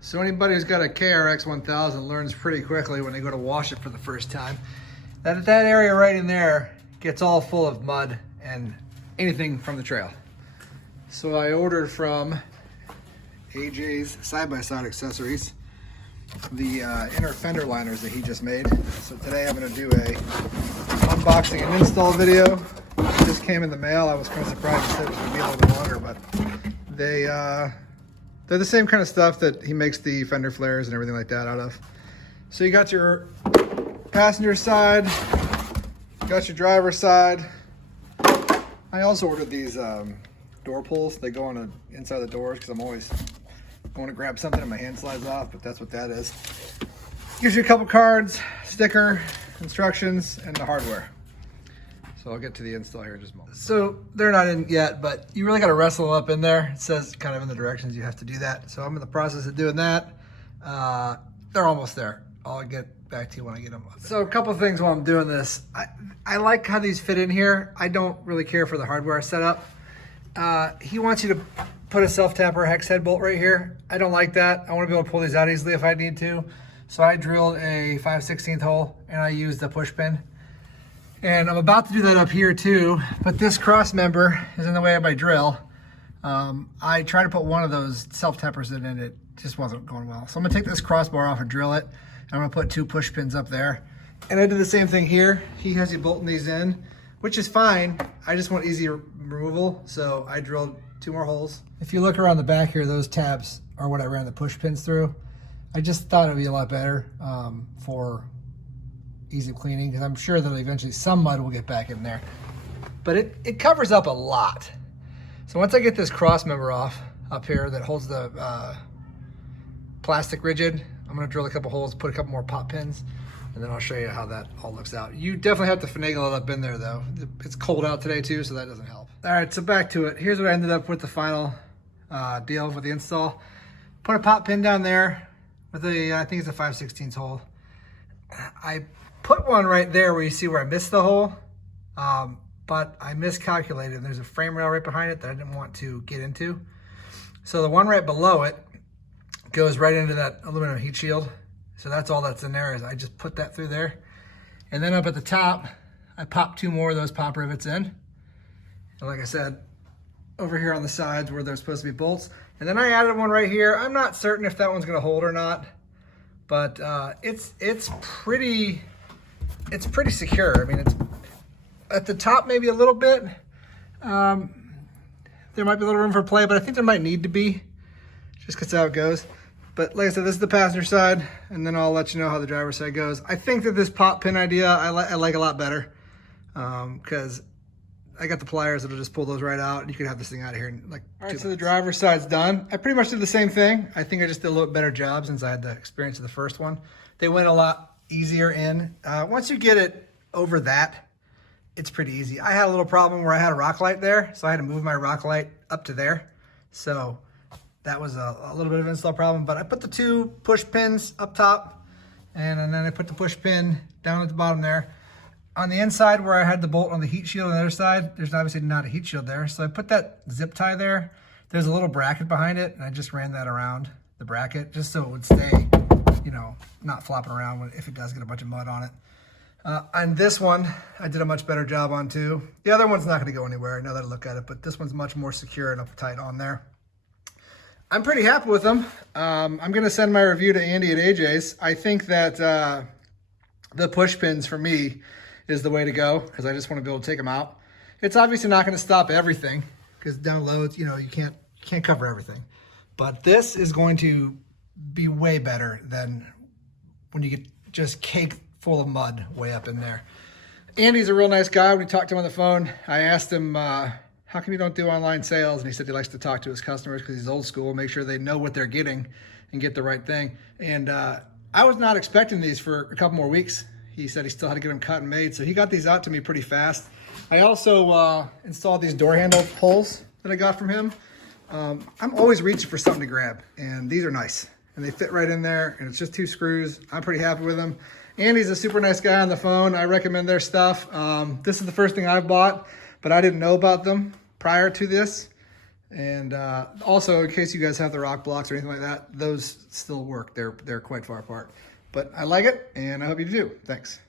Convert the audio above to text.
So anybody who's got a KRX 1000 learns pretty quickly when they go to wash it for the first time that area right in there gets all full of mud and anything from the trail. So I ordered from AJ's side-by-side accessories the inner fender liners that he just made. So today I'm going to do a unboxing and install video. It just came in the mail. I was kind of surprised he said it was going to be a little bit longer, but they're the same kind of stuff that he makes the fender flares and everything like that out of. So you got your passenger side, you got your driver's side. I also ordered these door pulls. They go on the inside of the doors because I'm always going to grab something and my hand slides off, but that's what that is. Gives you a couple cards, sticker, instructions, and the hardware. So I'll get to the install here in just a moment. So they're not in yet, but you really got to wrestle up in there. It says kind of in the directions you have to do that. So I'm in the process of doing that. They're almost there. I'll get back to you when I get them up. So a couple of things while I'm doing this. I like how these fit in here. I don't really care for the hardware setup. He wants you to put a self-tapper hex head bolt right here. I don't like that. I want to be able to pull these out easily if I need to. So I drilled a 5/16 hole and I used the push pin. And I'm about to do that up here too, but this cross member is in the way of my drill. I tried to put one of those self-tappers in and it just wasn't going well. So I'm gonna take this crossbar off and drill it. And I'm gonna put 2 push pins up there. And I did the same thing here. He has you bolting these in, which is fine. I just want easy removal, so I drilled 2 more holes. If you look around the back here, those tabs are what I ran the push pins through. I just thought it'd be a lot better for easy cleaning, because I'm sure that eventually some mud will get back in there. But it covers up a lot. So once I get this cross member off up here that holds the plastic rigid, I'm gonna drill a couple holes, put a couple more pop pins, and then I'll show you how that all looks out. You definitely have to finagle it up in there though. It's cold out today too, so that doesn't help. All right, so back to it. Here's what I ended up with the final deal with the install. Put a pop pin down there with a, I think it's a 5/16 hole. I put one right there where you see where I missed the hole, but I miscalculated. There's a frame rail right behind it that I didn't want to get into. So the one right below it goes right into that aluminum heat shield. So that's all that's in there, is I just put that through there. And then up at the top, I popped 2 more of those pop rivets in. And like I said, over here on the sides where there's supposed to be bolts. And then I added one right here. I'm not certain if that one's gonna hold or not, but it's pretty secure. I mean, it's at the top maybe a little bit. There might be a little room for play, but I think there might need to be, just because how it goes. But like I said, this is the passenger side, and then I'll let you know how the driver's side goes. I think that this pop pin idea I like a lot better, because I got the pliers that'll just pull those right out, and you can have this thing out of here in like 2 minutes. All right, so the driver's side's done. I pretty much did the same thing. I think I just did a little bit better job since I had the experience of the first one. They went a lot easier in. Once you get it over that, it's pretty easy. I had a little problem where I had a rock light there, so I had to move my rock light up to there. So that was a little bit of an install problem, but I put the 2 push pins up top, and then I put the push pin down at the bottom there. On the inside where I had the bolt on the heat shield on the other side, there's obviously not a heat shield there. So I put that zip tie there. There's a little bracket behind it, and I just ran that around the bracket just so it would stay, you know, not flopping around if it does get a bunch of mud on it. On this one, I did a much better job on too. The other one's not gonna go anywhere, I know that I look at it, but this one's much more secure and uptight on there. I'm pretty happy with them. I'm gonna send my review to Andy at AJ's. I think that the push pins for me is the way to go, because I just want to be able to take them out. It's obviously not going to stop everything, because down low, you know, you can't cover everything. But this is going to be way better than when you get just caked full of mud way up in there. Andy's a real nice guy. When we talked to him on the phone, I asked him, how come you don't do online sales? And he said he likes to talk to his customers because he's old school, make sure they know what they're getting and get the right thing. And I was not expecting these for a couple more weeks. He said he still had to get them cut and made, so he got these out to me pretty fast. I also installed these door handle holes that I got from him. I'm always reaching for something to grab, and these are nice. And they fit right in there, and it's just 2 screws. I'm pretty happy with them. Andy's a super nice guy on the phone. I recommend their stuff. This is the first thing I've bought, but I didn't know about them prior to this. And also, in case you guys have the rock blocks or anything like that, those still work. They're quite far apart. But I like it, and I hope you do. Thanks.